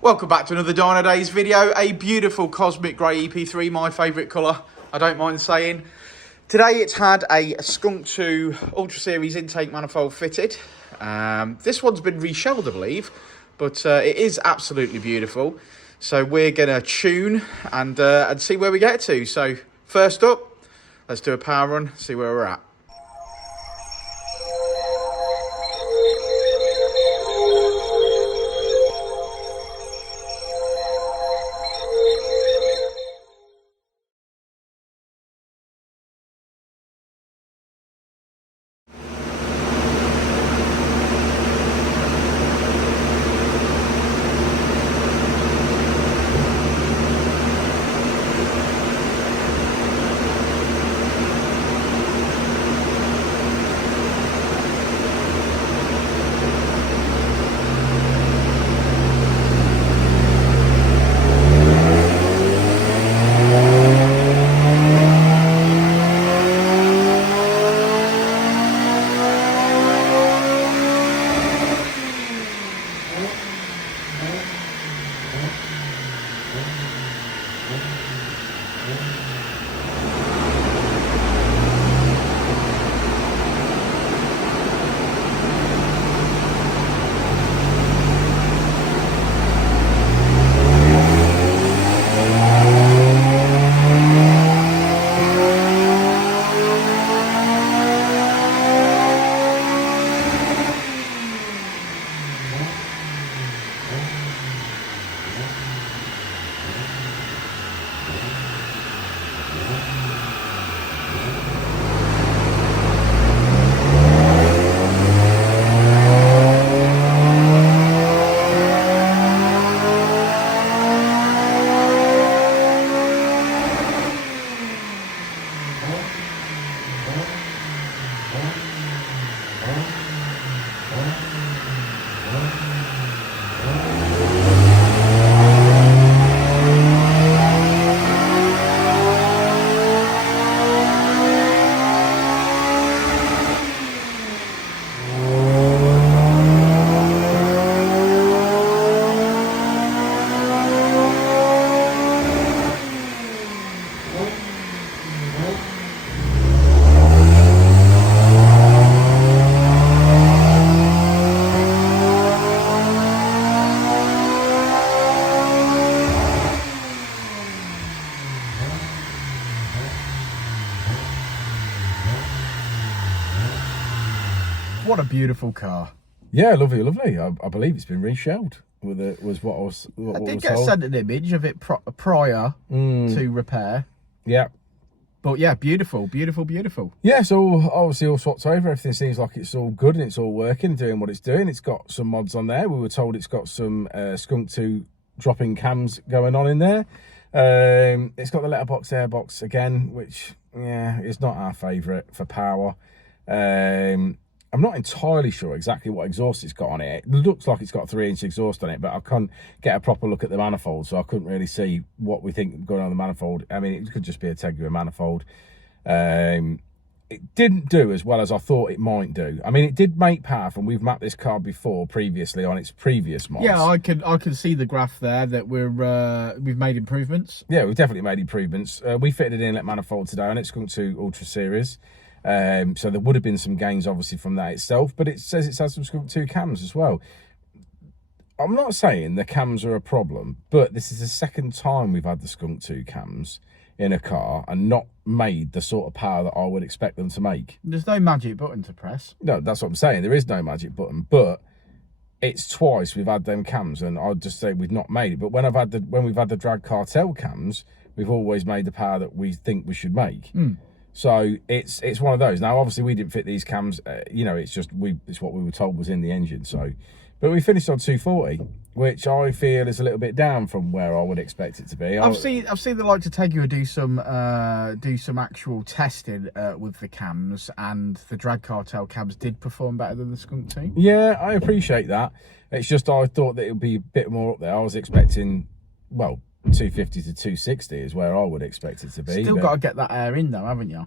Welcome back to another Dynodaze video. A beautiful cosmic grey EP3, my favourite colour, I don't mind saying. Today it's had a Skunk2 Ultra Series intake manifold fitted. This one's been reshelled, I believe, but it is absolutely beautiful. So we're going to tune and see where we get to. So first up, let's do a power run, see where we're at. What a beautiful car. Yeah, lovely, lovely. I believe it's been reshelled. Was what I was. I did get sent an image of it prior to repair. Yeah. But yeah, beautiful, beautiful, beautiful. Yeah, so obviously all swapped over. Everything seems like it's all good and it's all working, doing what it's doing. It's got some mods on there. We were told it's got some Skunk2 dropping cams going on in there. It's got the letterbox airbox again, which, yeah, is not our favourite for power. I'm not entirely sure exactly what exhaust it's got on it. It looks like it's got a 3-inch exhaust on it, but I can't get a proper look at the manifold, so I couldn't really see what we think going on the manifold. I mean, it could just be a Tegiwa manifold. It didn't do as well as I thought it might do. I mean, it did make power, and we've mapped this car before previously on its previous mods. Yeah, I can see the graph there that we've made improvements. Yeah, we've definitely made improvements. We fitted an Inlet Manifold today on its Skunk2 Ultra Series. So there would have been some gains obviously from that itself, but it says it's had some Skunk2 cams as well. I'm not saying the cams are a problem, but this is the second time we've had the Skunk2 cams in a car and not made the sort of power that I would expect them to make. There's no magic button to press. No, that's what I'm saying. There is no magic button, but it's twice we've had them cams, and I'd just say we've not made it. But when we've had the Drag Cartel cams, we've always made the power that we think we should make. So it's one of those. Now, obviously, we didn't fit these cams. You know, it's what we were told was in the engine. So, but we finished on 240, which I feel is a little bit down from where I would expect it to be. I've seen the likes of Tegiwa do some actual testing with the cams, and the Drag Cartel cams did perform better than the Skunk2. Yeah, I appreciate that. It's just I thought that it would be a bit more up there. I was expecting, well, 250 to 260 is where I would expect it to be. Still got to get that air in though, haven't you?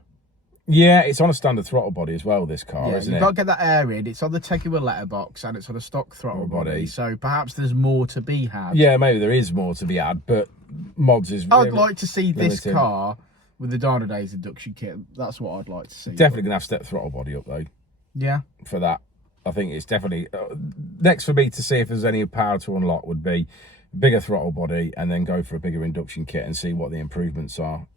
Yeah, it's on a standard throttle body as well, this car, isn't it? You've got to get that air in. It's on the Tegiwa letterbox and it's on a stock throttle body. So perhaps there's more to be had. Yeah, maybe there is more to be had, but mods is I'd like to see this limited. car with the Dynodaze induction kit. That's what I'd like to see. Definitely going to have step throttle body up, though. Yeah. For that. I think it's definitely... next for me to see if there's any power to unlock would be bigger throttle body and then go for a bigger induction kit and see what the improvements are.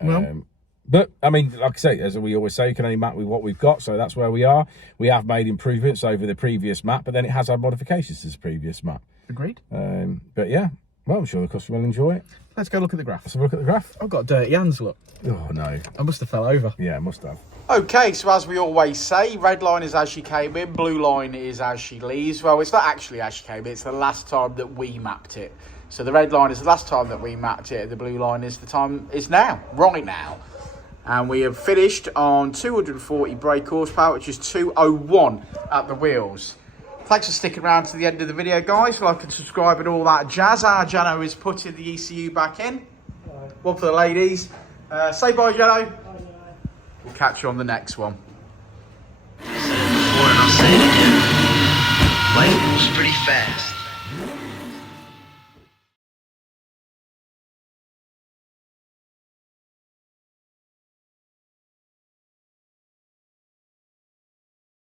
Well... But, I mean, like I say, as we always say, you can only map with what we've got, so that's where we are. We have made improvements over the previous map, but then it has had modifications to the previous map. Agreed. But, yeah, well, I'm sure the customer will enjoy it. Let's go look at the graph. Let's have a look at the graph. I've got dirty hands, look. Oh, no. I must have fell over. Yeah, must have. Okay, so as we always say, red line is as she came in, blue line is as she leaves. Well, it's not actually as she came in, it's the last time that we mapped it. So the red line is the last time that we mapped it, the blue line is the time, is now, right now. And we have finished on 240 brake horsepower, which is 201 at the wheels. Thanks for sticking around to the end of the video, guys. Like and subscribe and all that jazz. Our Jano is putting the ECU back in. One for the ladies. Say bye, Jano. We'll catch you on the next one. Before and I'll say it again. Life moves pretty fast.